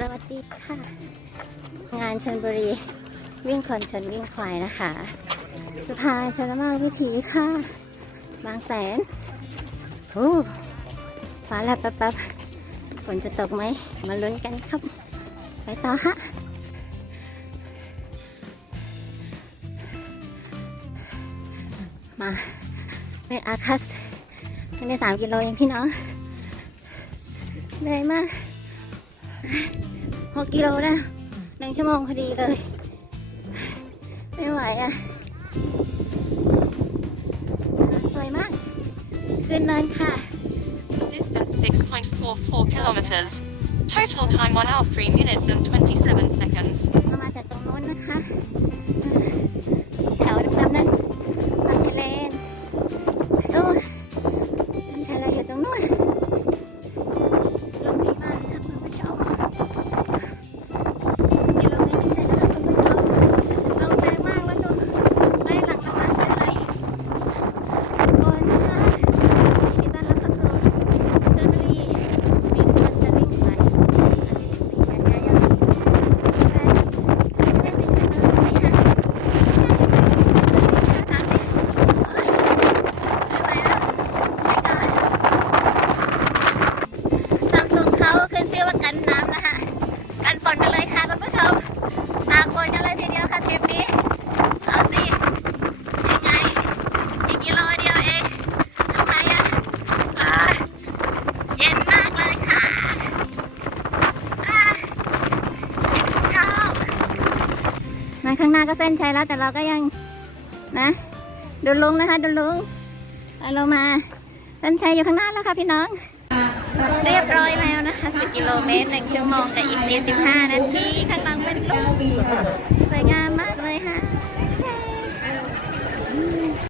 สวัสดีค่ะ งานชนบุรีวิ่งคนชนวิ่งควายนะคะสะพานชนมากวิถีค่ะ บางแสนโอ้ฟ้าแลบแป๊บฝนจะตกไหม มาลุ้นกันครับ ไปต่อค่ะมาเป็นอาคัสไม่ได้สามกิโลเองพี่น้องเหนื่อยมาก หกกิโลแล้วหนึ่งชั่วโมงพอดีเลย ไม่ไหวอะ สวยมาก ขึ้นเนินค่ะ Distance 6.44 kilometers. Total time 1 hour 3 minutes and 27 seconds. นะข้างหน้าก็เส้นชัยแล้วแต่เราก็ยังนะดูลุงนะคะดูลุงเอาเรามาเส้นชัยอยู่ข้างหน้าแล้วค่ะพี่น้อง เรียบร้อยแล้วนะคะ10กิโลเมตร1ชั่วโมงแต่อีก45นาทีข้างหลังเป็นลูกสวยงาม